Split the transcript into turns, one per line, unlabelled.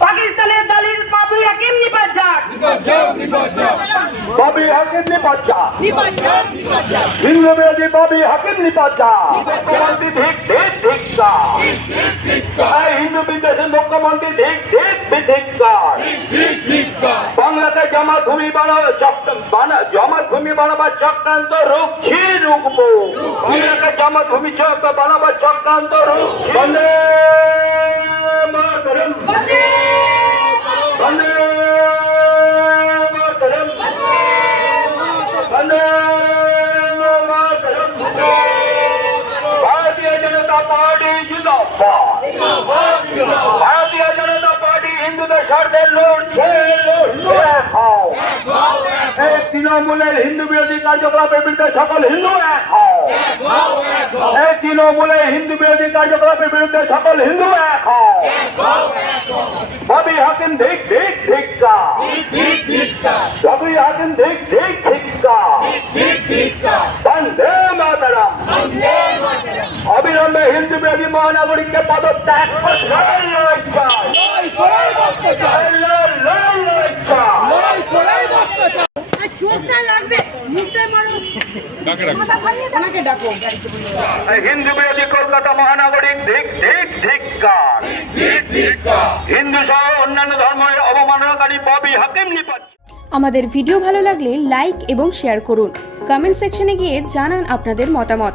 পাকিস্তানের দালিল বাবু হাকিম নিপাত যাক
ববি হাকিম নিপাজ্জা হিন্দু বিরোধী ববি হাকিম নিপাজ্জা
মুখ্যমন্ত্রী
ধিক ধিক ধিক্কার এই হিন্দু বিদ্বেষী মুখ্যমন্ত্রী ধিক ধিক ধিক্কার বাংলাতে জমা ভূমি বানাবে বানা জমা ভূমি বানাবার চক্রান্ত রুখছি রুখবো বাংলাতে জমা ভূমি বানাবার চক্রান্ত রুখছি ভারতীয় জনতা পার্টি হিন্দুদের স্বার্থের লড়ছে এই তৃণমূলের হিন্দু বিরোধী কার্যকলাপের বিরুদ্ধে সকল হিন্দু এক হও। এই তৃণমূলের হিন্দু বিরোধী কার্যকলাপের বিরুদ্ধে সকল হিন্দু এক হও ববি হাকিম ধিক ধিক ধিক্কা ববি হাকিম ধিক ধিক ধিক্কা বন্দে মাতা গাড়িতে বলো এই হিন্দু বিরোধী কলকাতা মহানাগরিক ধিক ধিক ধিক্কার। হিন্দু সহ অন্যান্য ধর্মের অবমাননাকারী ববি হাকিম নিপাত
আমাদের ভিডিও ভালো লাগলে লাইক এবং শেয়ার করুন। কমেন্ট সেকশনে গিয়ে জানান আপনাদের মতামত।